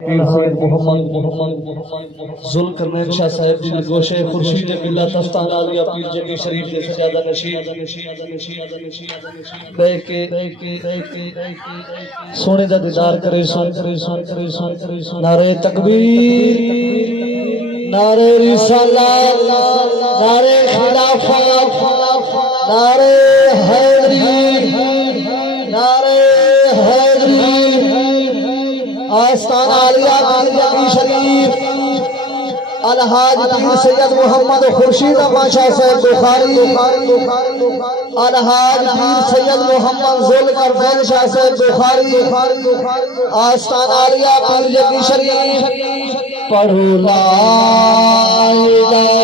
سید محمد ذوالقرنین شاہ صاحب جی گوشے خورشید ملت استان عالیہ پیر جگی شریف دے سجادہ نشین بے کے سونے دا دیدار کرے نعرہ تکبیر نعرہ رسالت نعرہ خلافت نعرہ حیدری نعرہ حیدری آستان عالیہ پیر جگی شریف الحاج پیر سید محمد خورشید احمد شاہ صاحب بخاری الحاج پیر سید محمد ذوالقرنین شاہ صاحب بخاری آستان عالیہ پیر جگی شریف پڑھو لا الہ